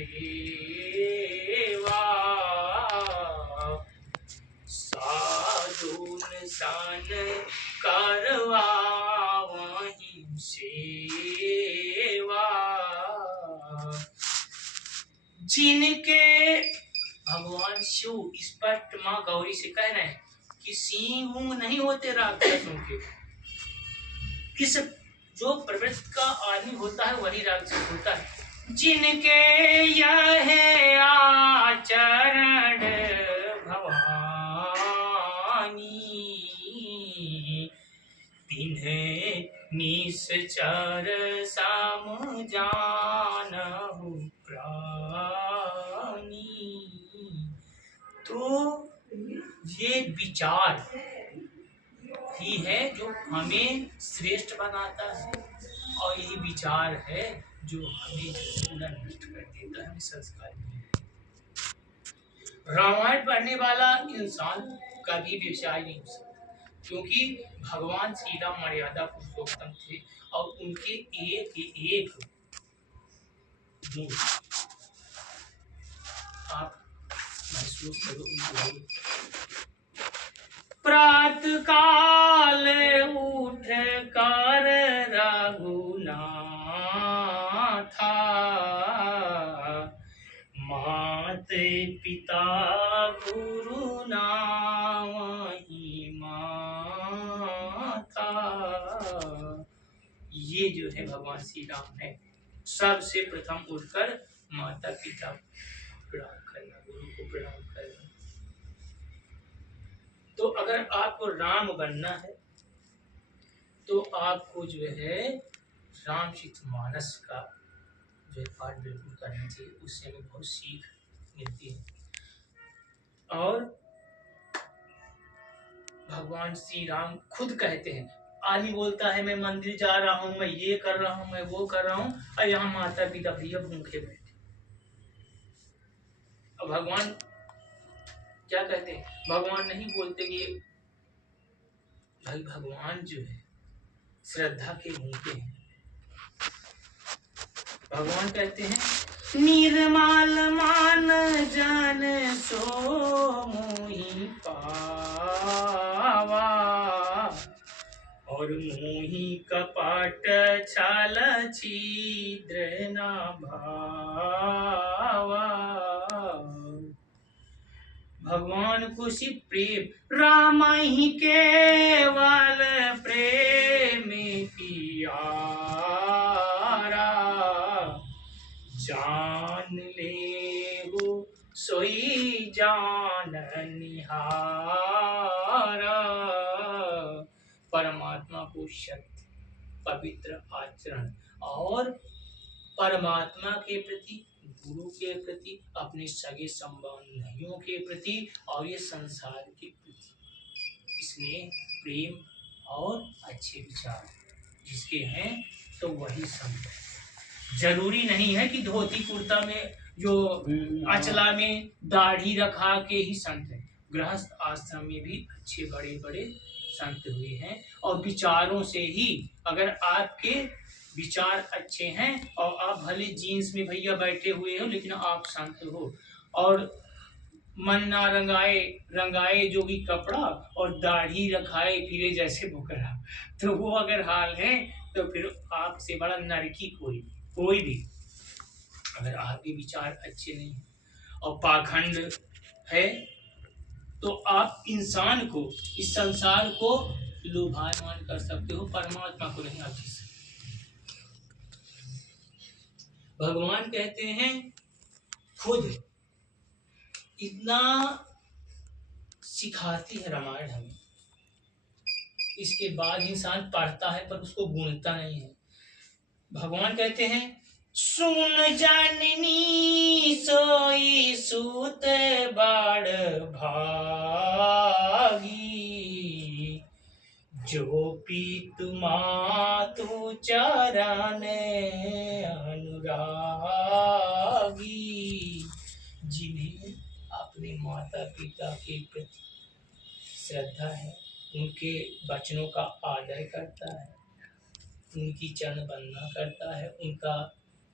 देवा, साधुन सान करवा वहीं सेवा। जिनके भगवान शिव स्पष्ट माँ गौरी से कह रहे हैं कि सिंह उंग नहीं होते राक्षसों के। इस जो प्रवृत्ति का आदमी होता है वही राक्षस होता है। जिनके यह आचरण भवानी, तिन्हें निश्चर सम जानहु प्राणी। तो ये विचार ही है जो हमें श्रेष्ठ बनाता है, और यही विचार है जो हमें पूरा नष्ट कर देता है संस्कार। रामायण पढ़ने वाला इंसान कभी व्यवसाय नहीं हो सकता, क्योंकि भगवान श्री राम मर्यादा पुरुषोत्तम थे और उनके एक एक गुण आप महसूस करो। प्रातः काल उठ कर रघुनाथा, मात पिता गुरु नामहि माथा। ये जो है भगवान श्री राम है, सबसे प्रथम उठकर माता पिता प्रणाम करना, गुरु को प्रणाम करना। तो अगर आपको राम बनना है तो आपको जो है रामचरितमानस का जो पाठ बिल्कुल करना चाहिए, उससे हमें बहुत सीख मिलती है। और भगवान श्री राम खुद कहते हैं, आदमी बोलता है मैं मंदिर जा रहा हूँ, मैं ये कर रहा हूँ, मैं वो कर रहा हूँ, और यहाँ माता पिता भैया भूखे बैठे। अब भगवान क्या कहते हैं? भगवान नहीं बोलते कि भाई भगवान जो है श्रद्धा के भूखे हैं। भगवान कहते हैं निर्मल मान जन सो मोहि पावा, और मोहि कपट छल छिद्र न भावा। भगवान को सिर्फ प्रेम, राम ही केवल प्रेम पियारा, जान ले हो सोई जान निहारा। परमात्मा को सत्य पवित्र आचरण और परमात्मा के प्रति, गुरु के प्रति, अपने सगे संबंधियों के प्रति और ये संसार के प्रति, इसमें प्रेम और अच्छे विचार जिसके हैं तो वही संत है। जरूरी नहीं है कि धोती कुर्ता में जो अचला में दाढ़ी रखा के ही संत है। गृहस्थ आश्रम में भी अच्छे बड़े बड़े संत हुए हैं, और विचारों से ही, अगर आपके विचार अच्छे हैं और आप भले जीन्स में भैया बैठे हुए हो लेकिन आप संत हो, और मन ना रंगाए रंगाए जोगी कपड़ा और दाढ़ी रखाए फिरे जैसे बुकरा, तो वो अगर हाल है तो फिर आपसे बड़ा नरकी कोई भी, अगर आपके विचार अच्छे नहीं है और पाखंड है तो आप इंसान को, इस संसार को लुभायमान कर सकते हो, परमात्मा को नहीं। आप भगवान कहते हैं खुद इतना सिखाती है रामायण हमें, इसके बाद इंसान पढ़ता है पर उसको गुणता नहीं है। भगवान कहते हैं सुन जननी सोई सूत बाड़ भागी, जो पीतु मातु चरण अनुरागी। जिन्हें अपने माता पिता के प्रति श्रद्धा है, उनके वचनों का आदर करता है, उनकी चरण वंदना करता है, उनका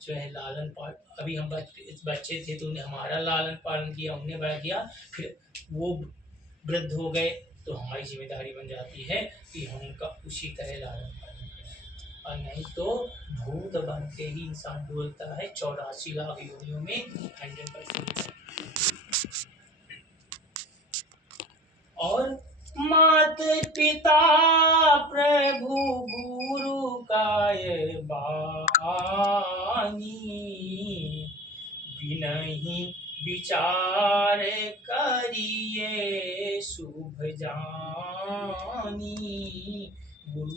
जो है लालन पालन, अभी हम बच्चे थे तो उन्हें हमारा लालन पालन किया, उन्हें बड़ा किया, फिर वो वृद्ध हो गए तो हमारी जिम्मेदारी बन जाती है कि हम उनका उसी तरह लालन पालन करें। और नहीं तो भूत बन के ही इंसान बोलता है 84 लाख योनियों में 100%। और मात पिता प्रभु गुरु का ये बानी, बिनहि विचार करिए शुभ जानी। गुरु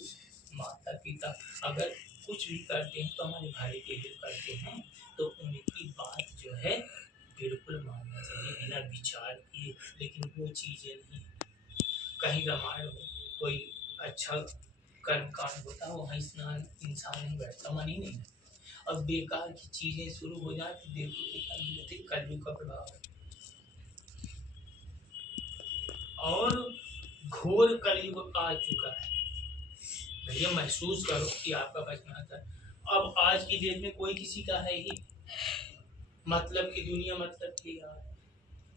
माता पिता अगर कुछ भी करते हैं तो हमारे भले के लिए करते हैं, तो उनकी बात जो है बिल्कुल मानना चाहिए बिना विचार किए। लेकिन वो चीजें नहीं, कहीं रामायण हो, कोई अच्छा कर्म कांड होता है, वहाँ स्नान इंसान नहीं बैठता, मन ही नहीं। अब बेकार की चीजें शुरू हो जाए तो देखो कितना कलयुग का प्रभाव है। और घोर कलयुग आ चुका है भैया, महसूस करो कि आपका बचना था। अब आज की डेट में कोई किसी का है ही, मतलब की दुनिया मतलब की यार।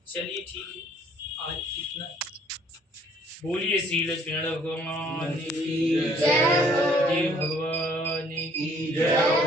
चलिए ठीक है, आज इतना। बोलिए श्री लक्ष्मण भगवान की जय, भगवान की जय।